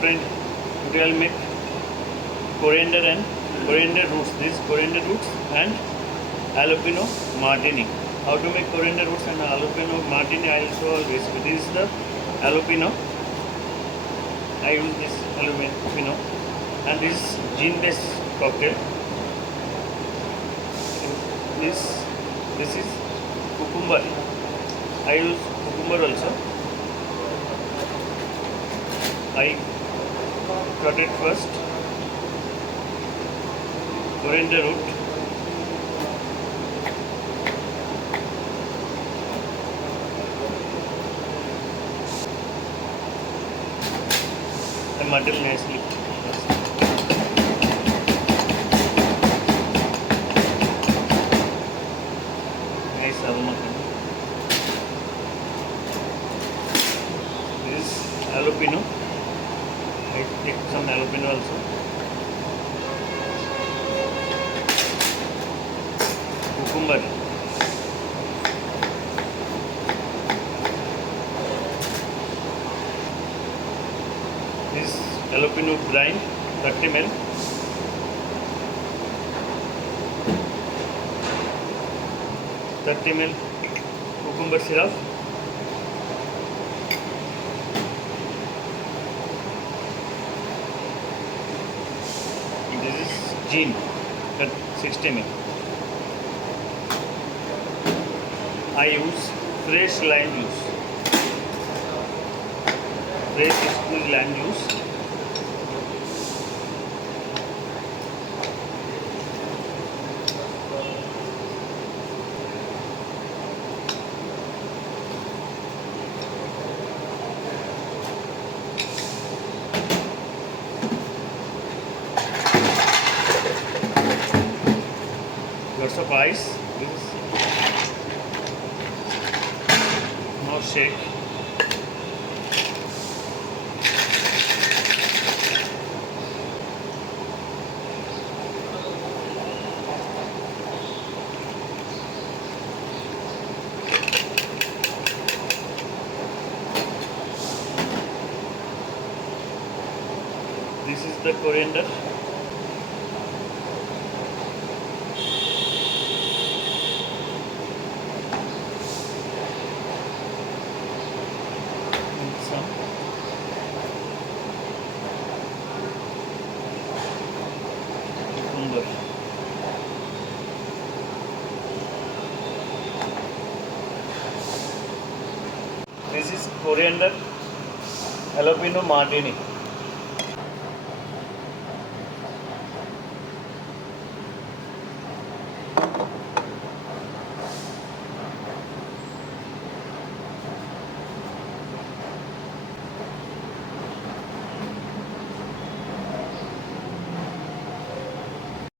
friend, today I'll make coriander and coriander roots. This is coriander roots and jalapeno martini. How to make coriander roots and jalapeno martini, I'll show a recipe. This is the jalapeno. I use this jalapeno, and this is gin based cocktail. This is cucumber. I use cucumber also. I cut it first. Coriander root. I muddle nicely. Nice aroma. This is jalapeno. I take some jalapeno also. Cucumber. This jalapeno brind 30 ml. Cucumber syrup. This is gin, 60 ml. I use fresh lime juice. Fresh squeezed lime juice. Lots of ice. Now shake. This is the coriander. Cucumber. This is coriander jalapeno martini.